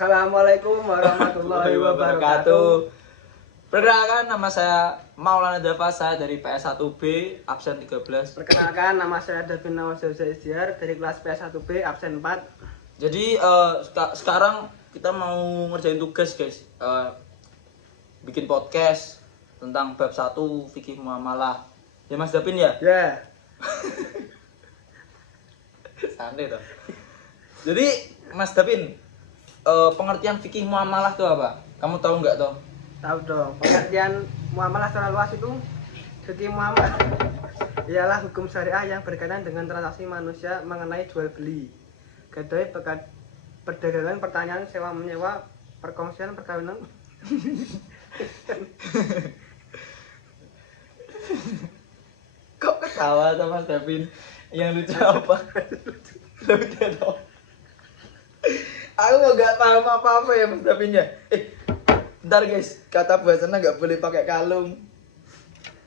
Assalamualaikum warahmatullahi wabarakatuh. Perkenalkan, nama saya Maulana Dafasa dari PS1B, absen 13. Perkenalkan, nama saya Davin Nawazil Zaiziar dari kelas PS1B, absen 4. Jadi sekarang kita mau ngerjain tugas guys, bikin podcast tentang bab 1 fikih muamalah. Ya Mas Davin ya? Ya. Santai toh. Jadi Mas Davin, pengertian fikih muamalah itu apa? Kamu tahu nggak toh? Tahu dong. Pengertian muamalah secara luas itu fikih muamalah ialah hukum syariah yang berkaitan dengan transaksi manusia mengenai jual beli, gadai, perdagangan, pertanyaan, sewa menyewa, perkongsian, perkawinan. Kok ketawa sama Mas Davin? Yang lucu apa? Lucu toh. Aku nggak paham apa-apa ya Mas Davin ya. Bentar guys, kata bahasanya nggak boleh pakai kalung.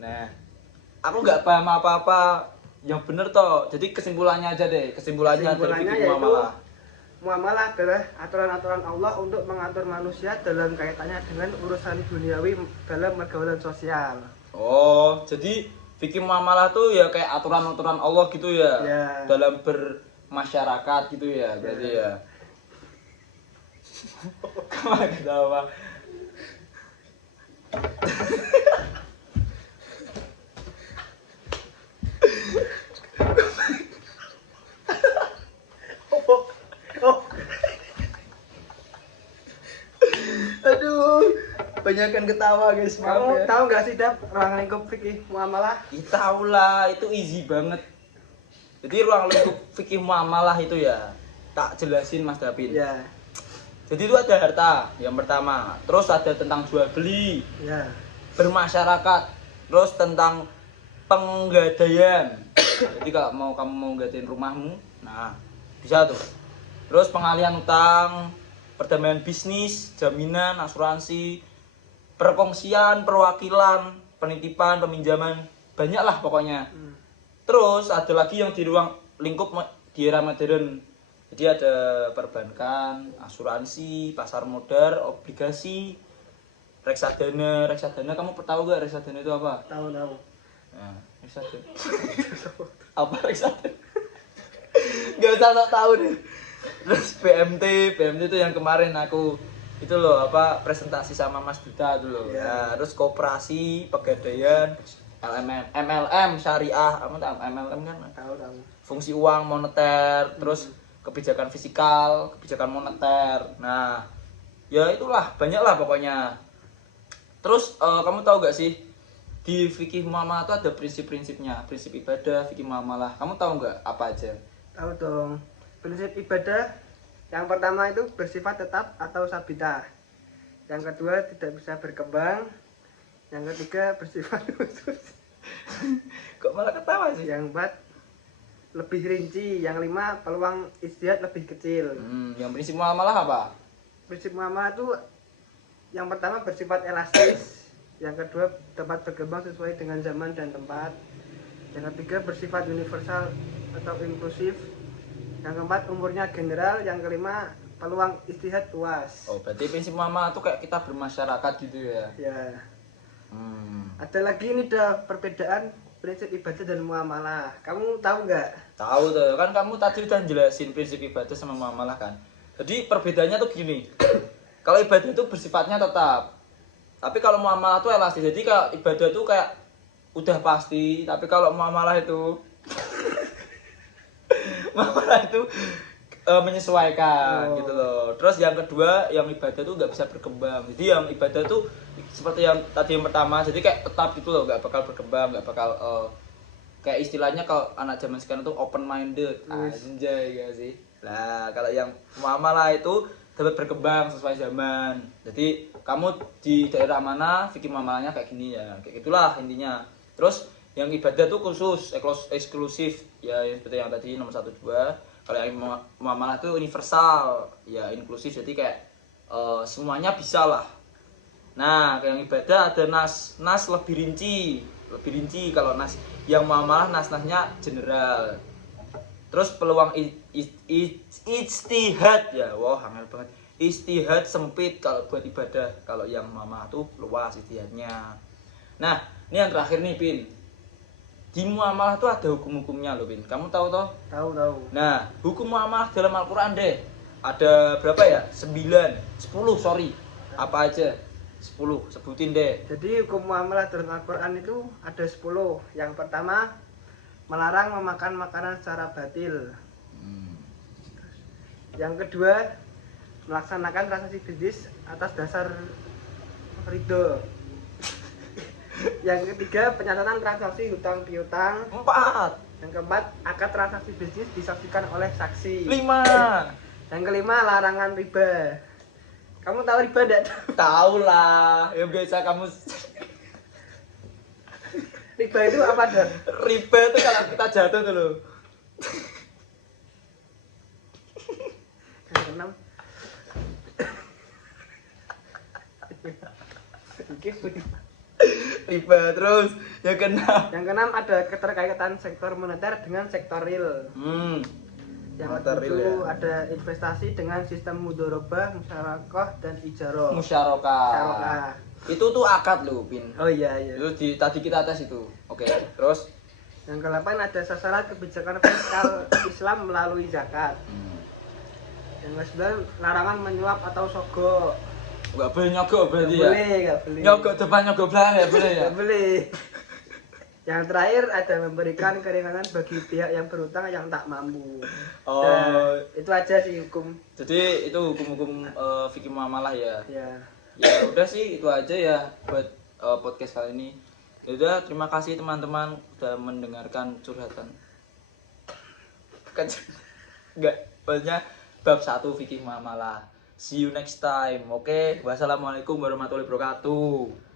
Nah, aku nggak paham apa-apa. Yang bener toh. Jadi kesimpulannya aja deh. Kesimpulannya dari fikih muamalah. Muamalah adalah aturan-aturan Allah untuk mengatur manusia dalam kaitannya dengan urusan duniawi dalam pergaulan sosial. Oh, jadi fikih muamalah tuh ya kayak aturan-aturan Allah gitu ya. Ya. Dalam bermasyarakat gitu ya, berarti ya. Kamu ketawa. Aduh, banyakan ketawa guys. Kamu tahu nggak sih Dap, ruang lingkup fikih muamalah? Tahu lah, itu easy banget. Jadi ruang lingkup fikih muamalah itu ya, tak jelasin Mas Davin. Ya. Jadi itu ada harta yang pertama, terus ada tentang jual beli, Ya. bermasyarakat, terus tentang penggadaian. Jadi kalau kamu mau gadain rumahmu, nah bisa tuh. Terus pengalihan utang, perdamaian bisnis, jaminan, asuransi, perkongsian, perwakilan, penitipan, peminjaman, banyak lah pokoknya. Terus ada lagi yang di ruang lingkup di era modern. Jadi ada perbankan, asuransi, pasar modal, obligasi, reksadana. Reksadana kamu tahu gak reksadana itu apa? Tahu. Nah, reksadana. Apa reksadana? Gak usah sok tahu deh. Terus BMT itu yang kemarin aku itu loh apa presentasi sama Mas Duta itu loh. Yeah. Nah, terus koperasi, pegadaian, MLM syariah, kamu tahu MLM kan? Tahu. Fungsi uang moneter, terus kebijakan fiskal, kebijakan moneter. Nah, ya itulah banyak lah pokoknya. Terus kamu tahu gak sih di fikih muamalah itu ada prinsip-prinsipnya, prinsip ibadah, fikih muamalah. Kamu tahu nggak apa aja? Tahu dong. Prinsip ibadah yang pertama itu bersifat tetap atau sabitah. Yang kedua tidak bisa berkembang. Yang ketiga bersifat khusus. Kok malah ketawa sih? Yang keempat lebih rinci. Yang lima peluang ijtihad lebih kecil. Yang prinsip muamalah apa? Prinsip muamalah itu yang pertama bersifat elastis. Yang kedua dapat berkembang sesuai dengan zaman dan tempat. Yang ketiga bersifat universal atau inklusif. Yang keempat umurnya general. Yang kelima peluang ijtihad luas. Oh, berarti prinsip muamalah itu kayak kita bermasyarakat gitu ya? Ya. Ada lagi ini dah perbedaan prinsip ibadah dan muamalah. Kamu tahu nggak? Tahu tuh, kan kamu tadi udah jelasin prinsip ibadah sama muamalah kan. Jadi perbedaannya tuh gini. Kalau ibadah itu bersifatnya tetap. Tapi kalau muamalah itu elastis. Jadi kalau ibadah itu kayak udah pasti, tapi kalau muamalah itu muamalah itu menyesuaikan gitu loh. Terus yang kedua, yang ibadah tuh nggak bisa berkembang. Jadi yang ibadah tuh seperti yang tadi yang pertama, jadi kayak tetap gitu loh, nggak bakal berkembang, nggak bakal kayak istilahnya kalau anak zaman sekarang tuh open minded, anjay ya sih. Nah kalau yang muamalah itu dapat berkembang sesuai zaman. Jadi kamu di daerah mana, fikih muamalahnya kayak gini ya, kayak gitulah intinya. Terus yang ibadah tuh khusus, eksklusif ya, seperti yang tadi nomor 1, 2. Kalau yang muamalah itu universal, ya inklusif, jadi kayak semuanya bisa lah. Nah, yang ibadah ada nas lebih rinci kalau nas. Yang muamalah nasnya general. Terus peluang ijtihad ya, wow, angel banget. istihad sempit kalau buat ibadah. Kalau yang muamalah tuh luas istihadnya. Nah, ini yang terakhir nih, Pin. Di muamalah tuh ada hukum-hukumnya loh, Pin. Kamu tahu toh? Tahu tahu. Nah, hukum muamalah dalam Al-Qur'an deh. Ada berapa ya? 9, 10, sorry. Apa aja? 10, sebutin deh. Jadi hukum muamalah dalam Al-Qur'an itu ada 10. Yang pertama, melarang memakan makanan secara batil. Yang kedua, melaksanakan transaksi bisnis atas dasar ridho. Yang ketiga, pencatatan transaksi hutang piutang. 4, Yang keempat, akad transaksi bisnis disaksikan oleh saksi. 5. Yang kelima, larangan riba. Kamu tahu riba enggak? Tahu lah, yang biasa kamu. Riba itu apa, Dor? Riba itu kalau kita jatuh tuh loh. Yang keenam. Riba terus yang keenam. Yang keenam ada keterkaitan sektor moneter dengan sektor real. Yang Moneter real ketujuh ya. ada investasi dengan sistem mudharabah, musyarakah dan ijaroh. Musyarakah. Itu tuh akad loh, Pin. Oh iya iya. Itu tadi kita tes itu. Oke, terus Yang ke-8 ada sasaran kebijakan fiskal Islam melalui zakat. Yang ke-9 larangan menyuap atau sogok. nggak boleh nyogok berarti ya. Nggak boleh. Nyogok depan nyogok belakang ya boleh ya. Nggak boleh. Yang terakhir ada memberikan keringanan bagi pihak yang berutang yang tak mampu. Oh, Nah, itu aja sih hukum. jadi itu hukum-hukum fikih muamalah ya. Ya. Ya udah sih itu aja ya buat podcast kali ini. Ya udah, terima kasih teman-teman udah mendengarkan curhatan. Bukan enggak, maksudnya bab 1 fikih muamalah. See you next time. Oke, wassalamualaikum warahmatullahi wabarakatuh.